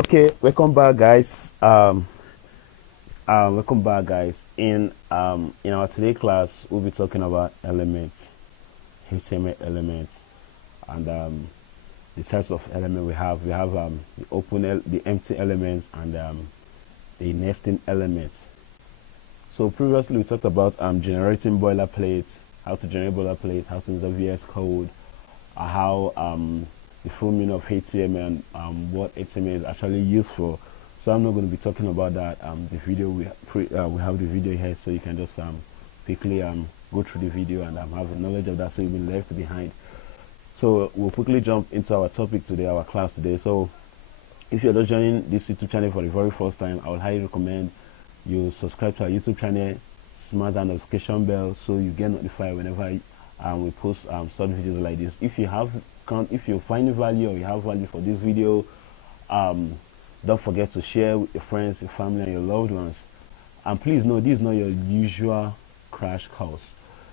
Okay, welcome back, guys. Welcome back, guys. In our today class, we'll be talking about elements, HTML elements, and the types of element we have. We have the empty elements, and the nesting elements. So previously we talked about generating boilerplates, how to generate boilerplates, how to use a VS Code, how the full meaning of HTML and what HTML is actually used for. So I'm not going to be talking about that. The video we have the video here, so you can just quickly go through the video and have knowledge of that, so you'll be left behind. So we'll quickly jump into our topic today, our class today. So if you're just joining this YouTube channel for the very first time, I would highly recommend you subscribe to our YouTube channel, smash that notification bell so you get notified whenever we post short videos like this. If you find value or you have value for this video, don't forget to share with your friends, your family, and your loved ones. And please know, this is not your usual crash course.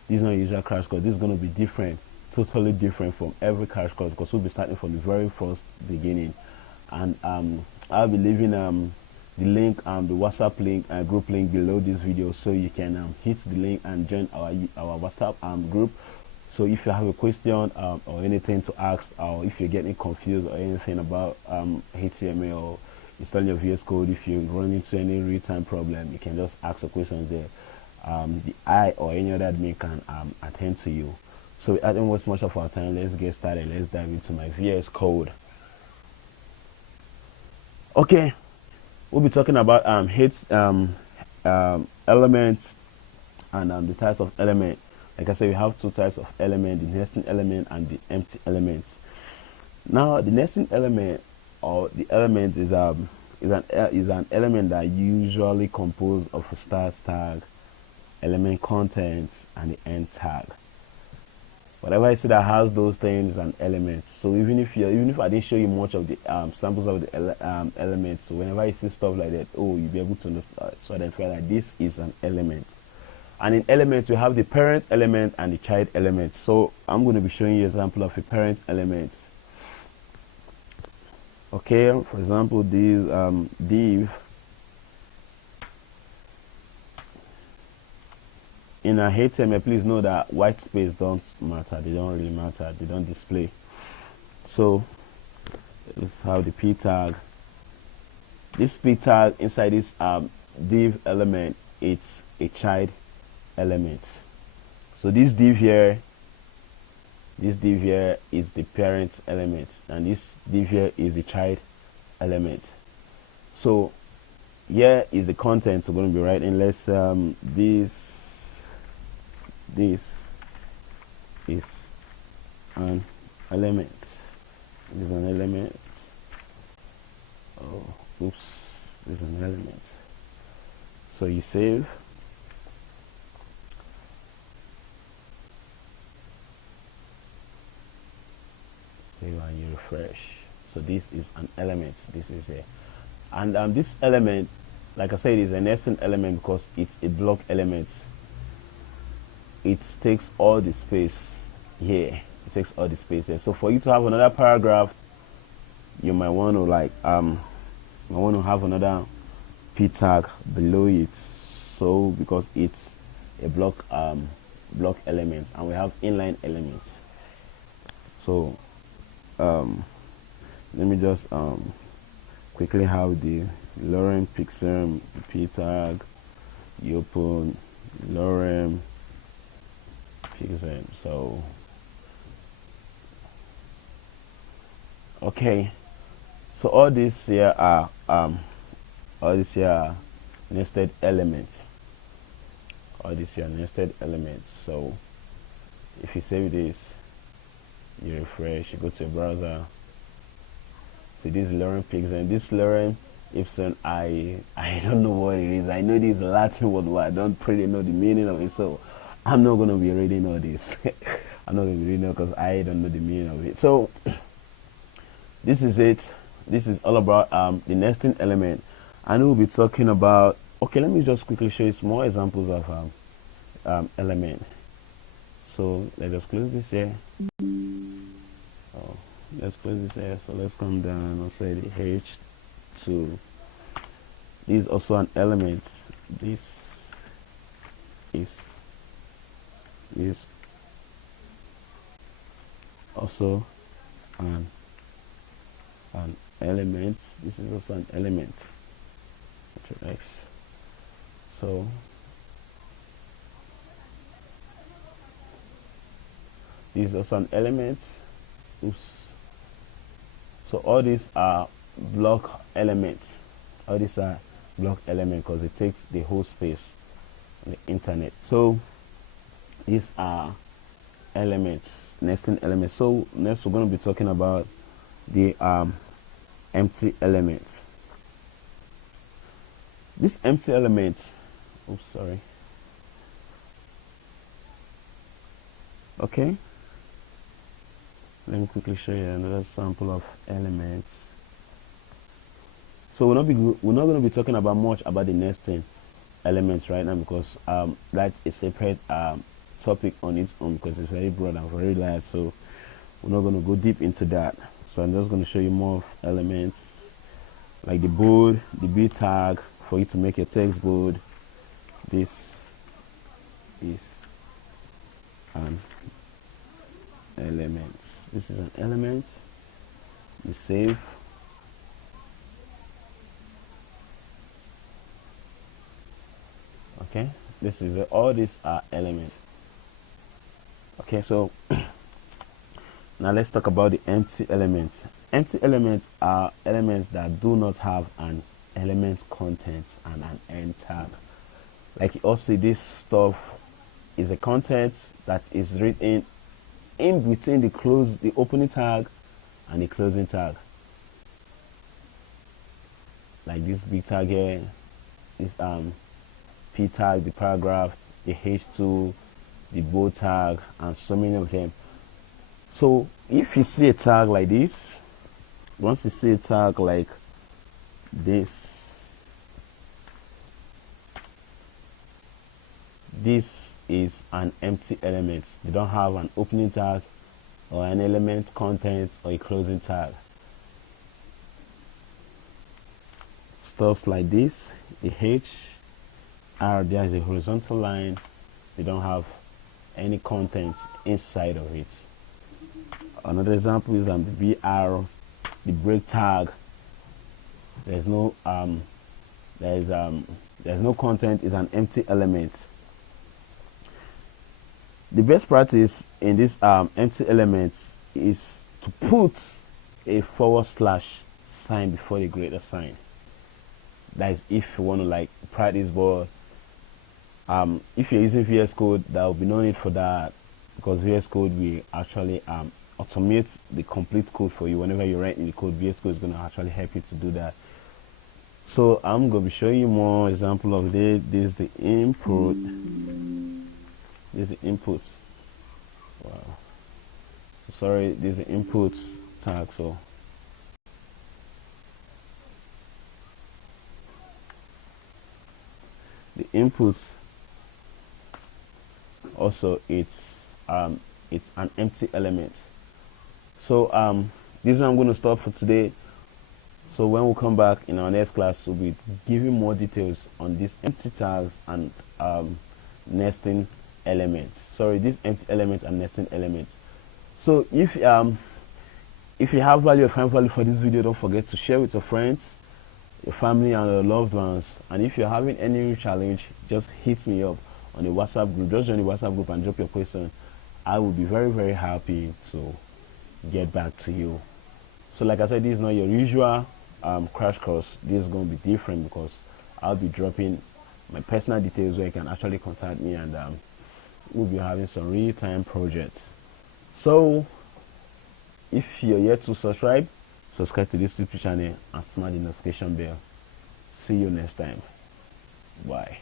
This is not your usual crash course. This is going to be different, totally different from every crash course, because we'll be starting from the very first beginning. And I'll be leaving the link, the WhatsApp link and group link below this video, so you can hit the link and join our WhatsApp group. So if you have a question or anything to ask, or if you're getting confused or anything about HTML or installing your VS Code, if you run into any real-time problem, you can just ask the questions there. I or any other admin can attend to you. So I don't waste much of our time. Let's get started. Let's dive into my VS Code. Okay, we'll be talking about elements and the types of element. Like I said, we have two types of element: the nesting element and the empty element. Now, the nesting element or the element is an element that usually composed of a start tag, element content, and the end tag. Whatever I say that has those things and elements. So even if I didn't show you much of the samples of the elements, so whenever you see stuff like that, you'll be able to understand, so identify that this is an element. And in elements, we have the parent element and the child element. So I'm going to be showing you an example of a parent element. Okay, for example, this div in a HTML. Please know that white space don't matter. They don't really matter. They don't display. So let's have the p tag. This p tag inside this div element, it's a child element. So this div here is the parent element, and this div here is the child element. So here is the content we're going to be writing. Let's this is an element. This is an element. Oh, oops, this is an element. So you save. Save and you refresh. So this is an element. This is a, and this element, like I said, is a nesting element because it's a block element. It takes all the space here. It takes all the space here. So for you to have another paragraph, you might want to have another p tag below it. So because it's a block element, and we have inline elements. So let me just quickly have the lorem pixel p tag. You open lorem pixel. So okay, so all these here are nested elements. All these here nested elements. So if you save this, you refresh, you go to your browser. See this lorem pixel. This lorem ipsum, I don't know what it is. I know this Latin word, but I don't really know the meaning of it. So I'm not gonna be reading all this. I'm not gonna be reading it because I don't know the meaning of it. So this is it. This is all about the nesting element, and we'll be talking about. Okay, let me just quickly show you some more examples of element. So let's just close this here. Oh, let's close this here. So let's come down and say the 2. This is also an element. This is also an element. This is also an element. X. So this is also an element. Oops. So all these are block elements. All these are block elements because it takes the whole space on the internet. So these are elements, nesting elements. So next we're going to be talking about the empty element. This empty element, oops, sorry. Okay, let me quickly show you another sample of elements. So we're not going to be talking about much about the nesting elements right now, because that's a separate topic on its own, because it's very broad and very large. So we're not going to go deep into that. So I'm just going to show you more of elements, like the bold, the B tag for you to make your text bold. This is an element. This is an element. You save. Okay, this is all these are elements. Okay, so now let's talk about the empty elements. Empty elements are elements that do not have an element content and an end tag. Like you also see, this stuff is a content that is written in between the opening tag and the closing tag. Like this big tag here, this P tag, the paragraph, the H2, the bold tag, and so many of them. So if you see a tag like this, once you see a tag like this, this is an empty element. They don't have an opening tag or an element content or a closing tag. Stuff like this, the H, R, there is a horizontal line. They don't have any content inside of it. Another example is the BR, the break tag. There's no content. Is an empty element. The best practice in this empty elements is to put a / sign before the greater sign. That is if you want to like practice, but if you're using VS Code, there will be no need for that, because VS Code will actually automate the complete code for you. Whenever you're writing the code, VS Code is going to actually help you to do that. So I'm going to be showing you more example of this. This is the input. This is the input. Wow. Sorry, this is the input tag. So the input also it's an empty element. So this is where I'm going to stop for today. So when we come back in our next class, we'll be giving more details on these empty tags and nesting elements. Sorry, these empty elements and nesting elements. So if you have value or find value for this video, don't forget to share with your friends, your family, and your loved ones. And if you're having any challenge, just hit me up on the WhatsApp group. Just join the WhatsApp group and drop your question. I will be very, very happy to get back to you. So like I said, this is not your usual crash course. This is going to be different because I'll be dropping my personal details where you can actually contact me, and we'll be having some real-time projects. So if you're yet to subscribe to this YouTube channel and smash the notification bell. See you next time. Bye.